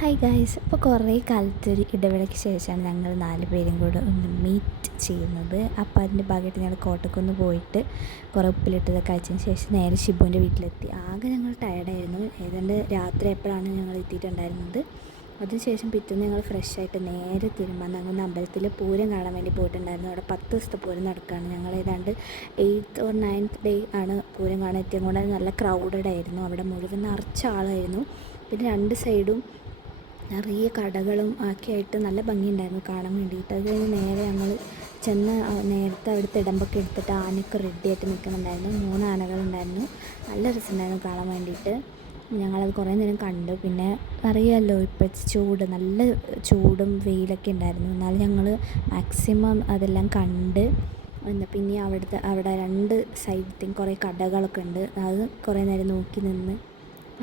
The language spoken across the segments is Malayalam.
ഹായ് ഗായ്സ്, അപ്പോൾ കുറേ കാലത്തൊരു ഇടവേളയ്ക്ക് ശേഷമാണ് ഞങ്ങൾ 4 പേരും കൂടെ ഒന്ന് മീറ്റ് ചെയ്യുന്നത്. അപ്പോൾ അതിൻ്റെ ഭാഗമായിട്ട് ഞങ്ങൾ കോട്ടക്കുന്ന് പോയിട്ട് കുറേ ഉപ്പിലിട്ടതൊക്കെ കഴിച്ചതിന് ശേഷം നേരെ ഷിബുവിൻ്റെ വീട്ടിലെത്തി. ആകെ ഞങ്ങൾ ടയർഡായിരുന്നു. ഏതാണ്ട് രാത്രി എപ്പോഴാണ് ഞങ്ങൾ എത്തിയിട്ടുണ്ടായിരുന്നത്. അതിനുശേഷം പിറ്റേന്ന് ഞങ്ങൾ ഫ്രഷ് ആയിട്ട് നേരെ തിരുമാന്താംകുന്ന് അമ്പലത്തിൽ പൂരം കാണാൻ വേണ്ടി പോയിട്ടുണ്ടായിരുന്നു. അവിടെ 10 ദിവസത്തെ പൂരം നടക്കുകയാണ്. ഞങ്ങൾ ഏതാണ്ട് 8th or 9th ഡേ ആണ് പൂരം കാണാൻ എത്തിയത് കൊണ്ട് നല്ല ക്രൗഡഡ് ആയിരുന്നു. അവിടെ മുഴുവൻ നിറച്ച ആളായിരുന്നു. പിന്നെ 2 സൈഡും നിറയെ കടകളും ആക്കിയായിട്ട് നല്ല ഭംഗിയുണ്ടായിരുന്നു കാണാൻ വേണ്ടിയിട്ട്. അത് കഴിഞ്ഞ് നേരെ ഞങ്ങൾ ചെന്ന് നേരത്തെ അവിടുത്തെ ഇടമ്പൊക്കെ എടുത്തിട്ട് ആനയൊക്കെ റെഡിയായിട്ട് നിൽക്കുന്നുണ്ടായിരുന്നു. 3 ആനകളുണ്ടായിരുന്നു. നല്ല രസമുണ്ടായിരുന്നു കാണാൻ വേണ്ടിയിട്ട്. ഞങ്ങളത് കുറേ നേരം കണ്ടു. പിന്നെ അറിയാമല്ലോ ഇപ്പോഴത്തെ ചൂട്, നല്ല ചൂടും വെയിലൊക്കെ ഉണ്ടായിരുന്നു. എന്നാലും ഞങ്ങൾ മാക്സിമം അതെല്ലാം കണ്ട് പിന്നെ അവിടെ 2 സൈഡത്തേയും കുറേ കടകളൊക്കെ ഉണ്ട്. അത് കുറേ നേരം നോക്കി നിന്ന്.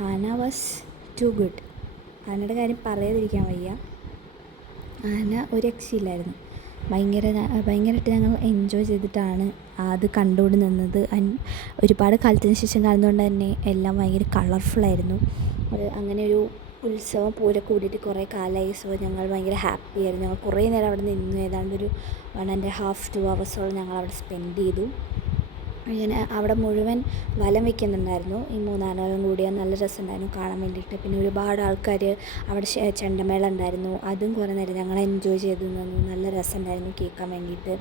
ആന വാസ് ടു ഗുഡ്. ആനയുടെ കാര്യം പറയാതിരിക്കാൻ വയ്യ. ആന ഒരു രക്ഷയില്ലായിരുന്നു. ഭയങ്കരമായിട്ട് ഞങ്ങൾ എൻജോയ് ചെയ്തിട്ടാണ് അത് കണ്ടുകൊണ്ട് നിന്നത്. ഒരുപാട് കാലത്തിന് ശേഷം കാണുന്നതുകൊണ്ട് തന്നെ എല്ലാം ഭയങ്കര കളർഫുള്ളായിരുന്നു. അങ്ങനെ ഒരു ഉത്സവം പൂരം കൂടിയിട്ട് കുറേ കാലമായി. സോ ഞങ്ങൾ ഭയങ്കര ഹാപ്പി ആയിരുന്നു. ഞങ്ങൾ കുറേ നേരം അവിടെ നിന്നു. ഏതാണ്ടൊരു 1.5 to 2 hours ഞങ്ങൾ അവിടെ സ്പെൻഡ് ചെയ്തു. ഇങ്ങനെ അവിടെ മുഴുവൻ വലം വയ്ക്കുന്നുണ്ടായിരുന്നു. ഈ 3 ആനകളും കൂടിയാൽ നല്ല രസമുണ്ടായിരുന്നു കാണാൻ വേണ്ടിയിട്ട്. പിന്നെ ഒരുപാട് ആൾക്കാർ അവിടെ ചെണ്ടമേള ഉണ്ടായിരുന്നു. അതും കുറേ നേരം ഞങ്ങൾ എൻജോയ് ചെയ്ത് നിന്നു. നല്ല രസമുണ്ടായിരുന്നു കേൾക്കാൻ വേണ്ടിയിട്ട്.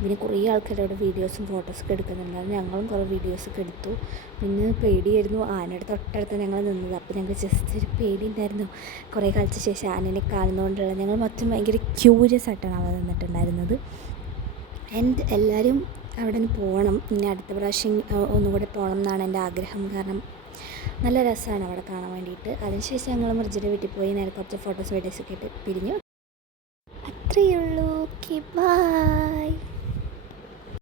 പിന്നെ കുറേ ആൾക്കാർ അവിടെ വീഡിയോസും ഫോട്ടോസൊക്കെ എടുക്കുന്നുണ്ടായിരുന്നു. ഞങ്ങളും കുറേ വീഡിയോസൊക്കെ എടുത്തു. പിന്നെ പേടിയായിരുന്നു. ആനയുടെ തൊട്ടടുത്ത് ഞങ്ങൾ നിന്നത്. അപ്പോൾ ഞങ്ങൾക്ക് ജസ്റ്റ് ഒരു പേടി ഉണ്ടായിരുന്നു. കുറേ കാലത്തിന് ശേഷം ആനേനെ കാണുന്നതുകൊണ്ടുള്ള ഞങ്ങൾ മൊത്തം ഭയങ്കര ക്യൂരിയസ് ആയിട്ടാണ് അവിടെ നിന്നിട്ടുണ്ടായിരുന്നത്. എല്ലാവരും അവിടെ നിന്ന് പോകണം. ഇനി അടുത്ത പ്രാവശ്യം ഒന്നുകൂടെ പോകണം എന്നാണ് എൻ്റെ ആഗ്രഹം. കാരണം നല്ല രസമാണ് അവിടെ കാണാൻ വേണ്ടിയിട്ട്. അതിനുശേഷം ഞങ്ങൾ മൃജിൻ്റെ വീട്ടിൽ പോയി നേരെ കുറച്ച് ഫോട്ടോസ് വീഡിയോസൊക്കെ ഇട്ട് പിരിഞ്ഞു. അത്രയേ ഉള്ളൂ. Okay, by.